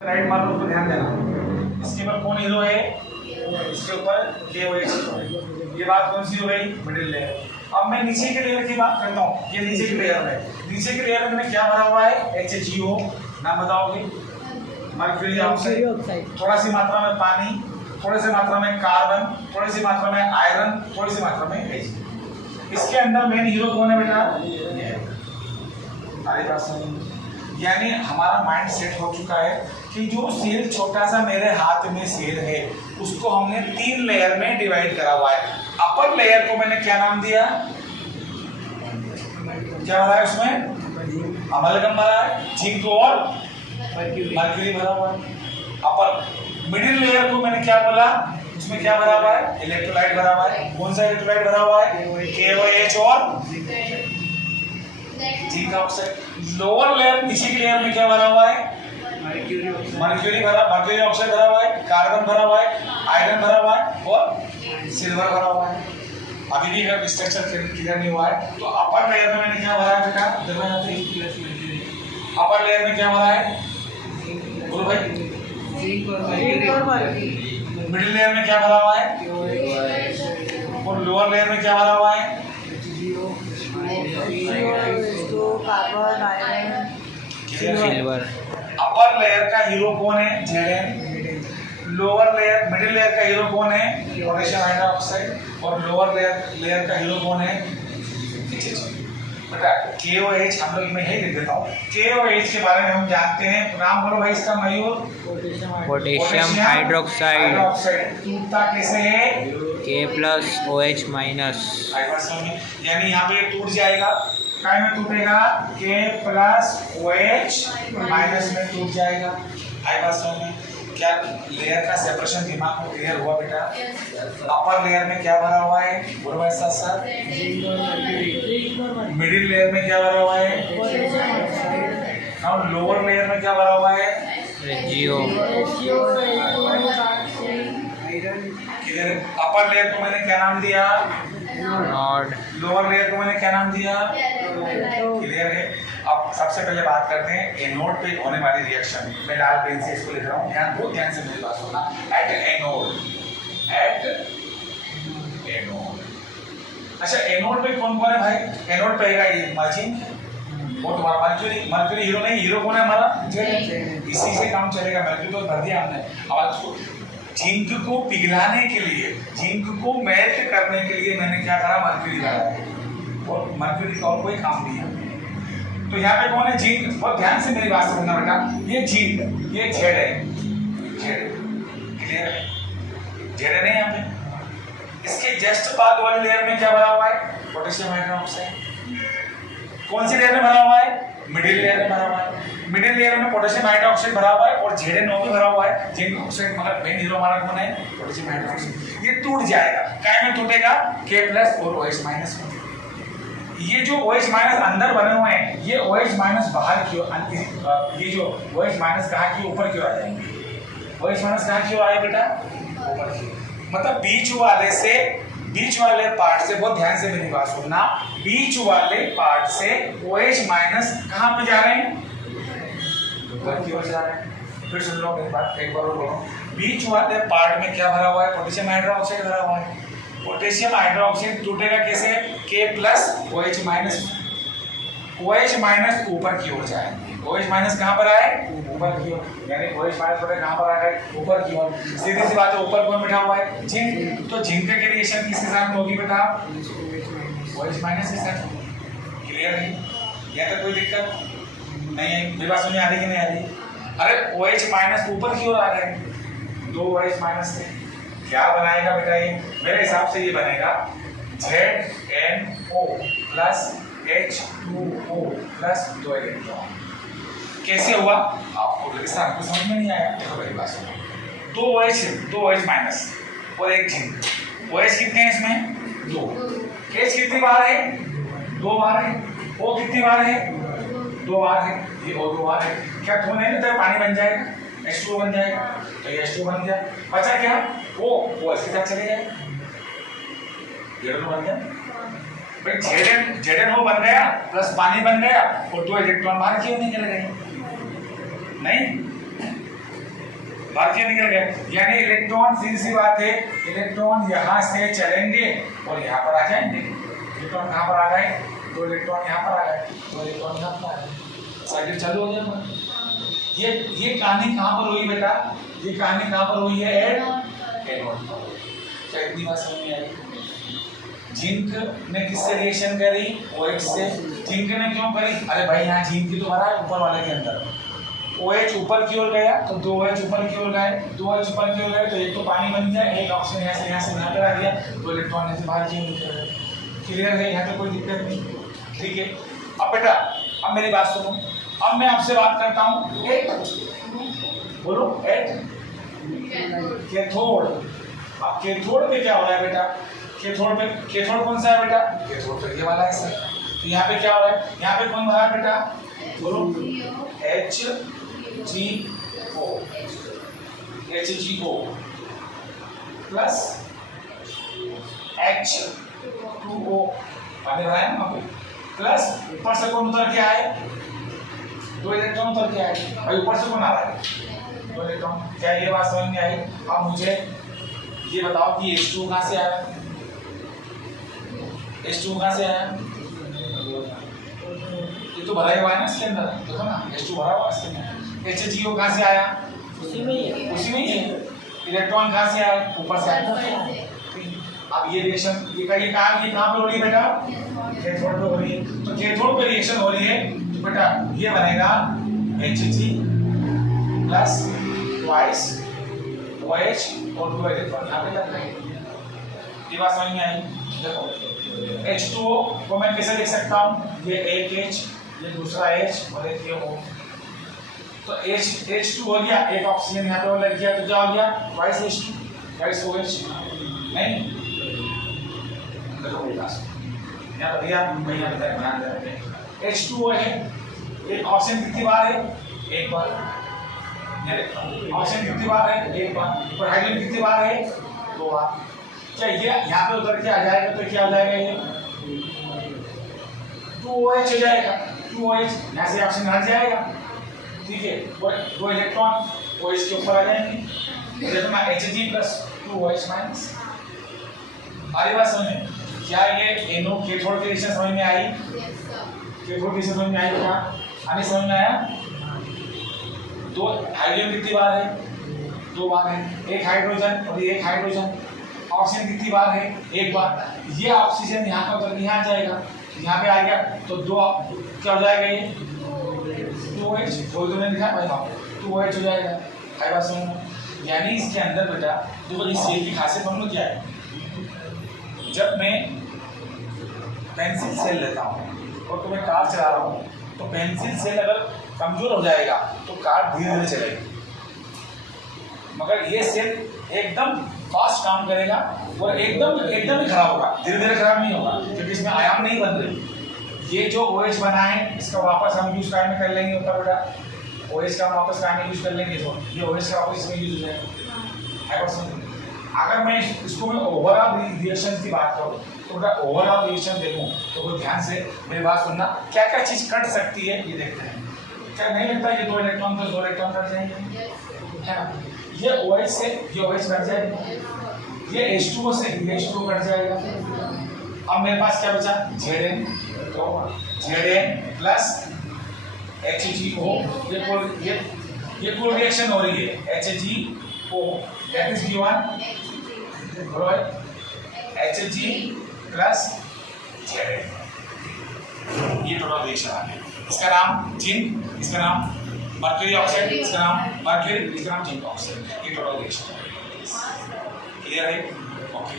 Right मान लो, उसको ध्यान देना। इसके ऊपर कौन हीरो है? इसके ऊपर KOH। ये बात कौन सी हो गई? Middle layer. अब मैं नीचे के लेयर की बात करता हूँ। ये नीचे के लेयर में, नीचे के लेयर में मैंने क्या भरा हुआ है? HCO। नाम बताओगे? मर्क्यूरी ऑक्साइड, थोड़ा सी मात्रा में पानी, थोड़ी सी मात्रा में कार्बन, थोड़ी सी मात्रा में आयरन, थोड़ी सी मात्रा में H। इसके अंदर मेन हीरो कौन है बेटा? अरे बात सुनिए, यानी हमारा माइंड सेट हो चुका है कि जो सेल छोटा सा मेरे हाथ में सेल है उसको हमने 3 लेयर में डिवाइड करा हुआ है। अपर लेयर को मैंने क्या नाम दिया? क्या भरा है उसमें? अमलगम भरा है, जिंक और मर्क्यूरी भरा हुआ है। अपर मिडिल लेयर को मैंने क्या बोला? उसमें क्या भरा हुआ है? इलेक्ट्रोलाइट भरा हुआ है। कौन सा इलेक्ट्रोलाइट भरा हुआ है? KOH और जिंक ऑक्साइड। लोअर लेयर, नीचे की लेयर में क्या भरा हुआ है? मर्क्यूरी ऑक्साइड भरा हुआ है, कार्बन भरा हुआ है, आयरन भरा हुआ है और सिल्वर भरा हुआ है। अभी भी अगर स्ट्रक्चर क्लियर नहीं हुआ है तो अपर लेयर में मैंने क्या भरा है बेटा? देखो यहाँ पे अपर लेयर में क्या भरा है? बोलो भाई। मिडिल लेयर में क्या भरा हुआ है? और लोअर लेयर में क्या भरा हुआ है? Carbon, iron, silver. Upper layer का हीरो कौन है? Zn। Lower layer, middle layer का हीरो कौन है? Potassium hydroxide. और लोअर लेयर का हीरो कौन है? बेटा KOH हम लोग, मैं यही लिख देता हूँ। KOH के बारे में हम जानते हैं, नाम बोलो भाई इसका मयूर। पोटेशियम हाइड्रोक्साइड टूटता कैसे है? K+OH-। यानी यहाँ पे टूट जाएगा, काय में टूटेगा? K+OH- में टूट जाएगा। आई बात समझ में? क्या लेयर का सेपरेशन दिमाग में क्लियर हुआ बेटा? अपर लेयर में क्या भरा हुआ है? बोलो भाई साथ साथ। मिडिल लेयर में क्या भरा हुआ है? और लोअर लेयर में क्या भरा हुआ है? रेजियो। क्लियर? अपर लेयर को मैंने क्या नाम दिया? नॉड। लोअर लेयर को मैंने क्या नाम दिया? क्लियर है? अब सबसे पहले बात करते हैं एनोड पे होने वाली रिएक्शन। मैं लाल पेन से इसको लिख रहा हूँ, ध्यान दो, ध्यान से मेरी बात सुनना। At anode. अच्छा, एनोड पे कौन कौन है भाई? एनोड पे है ये मर्जिंग, वो तुम्हारा मर्क्यूरी हीरो नहीं, हीरो कौन है हमारा? जेड। इसी से काम चलेगा। मर्क्यूरी तो भर दिया हमने। अब उसको जिंक को पिघलाने के लिए, जिंक को मेल्ट करने के लिए मैंने क्या करा? मर्क्यूरी भरा। और मर्क्यूरी का और कोई काम नहीं है। तो यहाँ पे कौन है? जिंक। बहुत ध्यान से मेरी बात सुनना बेटा। ये जिंक, ये जेड है, जेड। क्लियर है? जेड है नहीं यहाँ पे। इसके जस्ट बाद वाली लेयर में क्या भरा हुआ है? Potassium hydroxide. कौन सी लेयर में भरा हुआ है? मिडिल लेयर में भरा हुआ है। मिडिल लेयर में पोटेशियम हाइड्रोक्साइड भरा हुआ है और ZnO भी भरा हुआ है। जिंक ऑक्साइड, मगर मेन हीरो हमारा कौन है? Potassium hydroxide. ये टूट जाएगा, काय में टूटेगा? K+ और OH- में। ये जो OH- अंदर बने हुए हैं, ये OH- बाहर क्यों? ये जो OH- कहाँ की ऊपर क्यों आ जाएंगे? OH- कहाँ क्यों आए बेटा? ऊपर क्यों? मतलब बीच वाले पार्ट से, बहुत ध्यान से मेरी बात सुनना, बीच वाले पार्ट से OH- कहाँ पे जा रहे हैं? ऊपर की ओर जा रहे हैं। फिर सुन लो मेरी बात एक बार और बोलो। बीच वाले पार्ट में क्या भरा हुआ है? पोटेशियम हाइड्रोक्साइड भरा हुआ है। पोटेशियम हाइड्रोक्साइड टूटेगा कैसे? K+ OH-। OH- ऊपर की ओर जाएंगे। OH- कहाँ पर आए? ऊपर की ओर। यानी OH- कहाँ पर आ गए? ऊपर की ओर। सीधी सी बात है, ऊपर कौन बैठा हुआ है? जिंक। तो जिंक की रिएक्शन किसके साथ होगी बेटा? OH- के साथ। क्लियर है? यहाँ तक कोई दिक्कत नहीं है? मेरी बात समझ आ रही कि नहीं आ रही? अरे OH- ऊपर की ओर आ गए, 2 OH- से क्या बनाएगा बेटा? ये मेरे हिसाब से ये बनेगा ZnO + H2O + 2 इलेक्ट्रॉन। कैसे हुआ? आपको आपको समझ में नहीं आया? देखो मेरी बात सुनो। 2 OH- और एक जिंक। OH कितने हैं इसमें? 2। H कितनी बार है? 2 बार है। O कितनी बार है? 2 बार है। ये O 2 बार है। क्या धोने नहीं तो पानी बन जाएगा, H2O बन जाएगा। तो ये H2O बन गया। बचा क्या? वो इसके साथ चले जाए, ZnO बन गया भाई। ZnO बन गया प्लस पानी बन गया और 2 इलेक्ट्रॉन बाहर क्यों निकल गए? नहीं भारतीय निकल गए, यानी इलेक्ट्रॉन सीधी सी बात है, इलेक्ट्रॉन यहाँ से चलेंगे और यहाँ पर आ जाएंगे। इलेक्ट्रॉन कहाँ पर आ गए? 2 इलेक्ट्रॉन यहाँ पर आ गए, 2 इलेक्ट्रॉन यहाँ पर आ गए, साइकिल चालू हो गया। ये कहानी कहाँ पर हुई बेटा? ये कहानी कहाँ पर हुई है? एनोड पर। क्या इतनी बात समझ में आई? जिंक ने किससे रिएक्शन करी? OH से। जिंक ने क्यों करी? अरे भाई यहाँ जिंक की तो भरा है ऊपर वाले के अंदर, OH ऊपर की ओर गया तो 2 OH ऊपर की ओर गए, 2 OH ऊपर की ओर गए तो एक तो पानी बन गया, एक ऑक्सीजन यहाँ से यहाँ पर आ गया, 2 इलेक्ट्रॉन यहाँ से बाहर की ओर निकल गए। क्लियर है? यहाँ पे कोई दिक्कत नहीं, ठीक है। अब बेटा अब मेरी बात सुनो, अब मैं आपसे बात करता हूँ एक, बोलो एट कैथोड। अब कैथोड पे क्या हो रहा है बेटा? कैथोड कौन सा है बेटा? कैथोड तो ये वाला है सर। तो यहाँ पे क्या हो रहा है? यहाँ पे कौन भरा है बेटा? बोलो HGO प्लस H2O पानी भरा है ना वहाँ पे, प्लस ऊपर से कौन उतर के आए? 2 इलेक्ट्रॉन उतर के आए। भाई ऊपर से कौन आ रहा है? 2 इलेक्ट्रॉन। क्या ये बात समझ में आई? अब मुझे ये बताओ कि H2O कहाँ से आया? H2O कहाँ से आया? ये तो भरा हुआ है ना इसके अंदर, देखो ना H2 भरा हुआ है इसके अंदर। HGO कहाँ से आया? उसी में ही है। इलेक्ट्रॉन कहाँ से आया? ऊपर से आया। अब ये रिएक्शन ये कहाँ पे हो रही है बेटा? कैथोड पे हो रही है। तो कैथोड पे रिएक्शन हो रही है तो बेटा ये बनेगा Hg प्लस ट्वाइस OH और 2 इलेक्ट्रॉन यहाँ पे लग गए। ये बात समझ में आई? देखो H2O को मैं कैसे लिख सकता हूँ? ये एक H, ये दूसरा H और एक ये O। तो H2 हो गया, एक ऑक्सीजन यहाँ पे लग गया तो क्या हो गया? Twice H2 twice OH। नहीं देखो मेरी बात यहाँ पर भैया भैया ध्यान दे रहे हैं। H2O है, एक ऑक्सीजन कितनी बार है? एक बार। ऑक्सीजन कितनी बार है? एक बार। और हाइड्रोजन कितनी बार है? 2 बार। क्या ये यहाँ पे उतर के आ जाएगा तो क्या हो जाएगा? ये 2OH हो जाएगा। 2OH यहाँ से ऑक्सीजन हट जाएगा, ठीक है। 2 इलेक्ट्रॉन OH के ऊपर आ जाएंगे, देखो ना Hg प्लस 2OH माइनस। आगे बात समझ, क्या ये एनो कैथोड की रिएक्शन समझ में आई? कैथोड की रिएक्शन समझ में आई क्या? आने समझ में आया? 2 हाइड्रोजन कितनी बार है? 2 बार है। एक हाइड्रोजन और एक हाइड्रोजन। ऑक्सीजन कितनी बार है? एक बार। ये ऑक्सीजन यहाँ पर उतर के यहाँ जाएगा, यहाँ पे आ गया तो 2 क्या हो जाएगा? ये 2OH, तो मैंने लिखा भाई हाँ 2OH हो जाएगा। भाई बात सुनो, यानी इसके अंदर बेटा देखो इस सेल की खासियत हम लोग क्या है, जब मैं पेंसिल सेल लेता हूँ और तो मैं कार चला रहा हूँ तो पेंसिल सेल अगर कमजोर हो जाएगा तो कार धीरे धीरे चलेगी, मगर ये सेल एकदम फास्ट काम करेगा और एकदम ही खराब होगा, धीरे धीरे खराब नहीं होगा क्योंकि इसमें आयाम नहीं बन रही। ये जो OH बना है इसका वापस हम यूज करने कर लेंगे ऊपर बेटा, OH का हम वापस करने यूज कर लेंगे, ये OH का वापस इसमें यूज हो जाएगा। अगर मैं इसको मैं ओवरऑल रिएक्शन की बात करूँ तो बेटा ओवरऑल रिएक्शन देखूँ तो कोई ध्यान से मेरी बात सुनना, क्या क्या चीज़ कट सकती है ये देखते हैं। क्या नहीं लगता ये 2 इलेक्ट्रॉन तो 2 इलेक्ट्रॉन कट जाएंगे, है ना? ये OH से ये OH कट जाएगा, ये H2O से ये H2O कट जाएगा। अब मेरे पास क्या बचा? Zn, तो Zn प्लस HgO, ये कोई रिएक्शन हो रही है HgO, that is given Hg plus Zn, ये टोटल रिएक्शन आ गया। इसका नाम जिंक, इसका नाम मर्क्यूरी ऑक्साइड, इसका नाम मर्क्यूरी, इसका नाम जिंक ऑक्साइड, ये टोटल रिएक्शन। क्लियर है? ओके।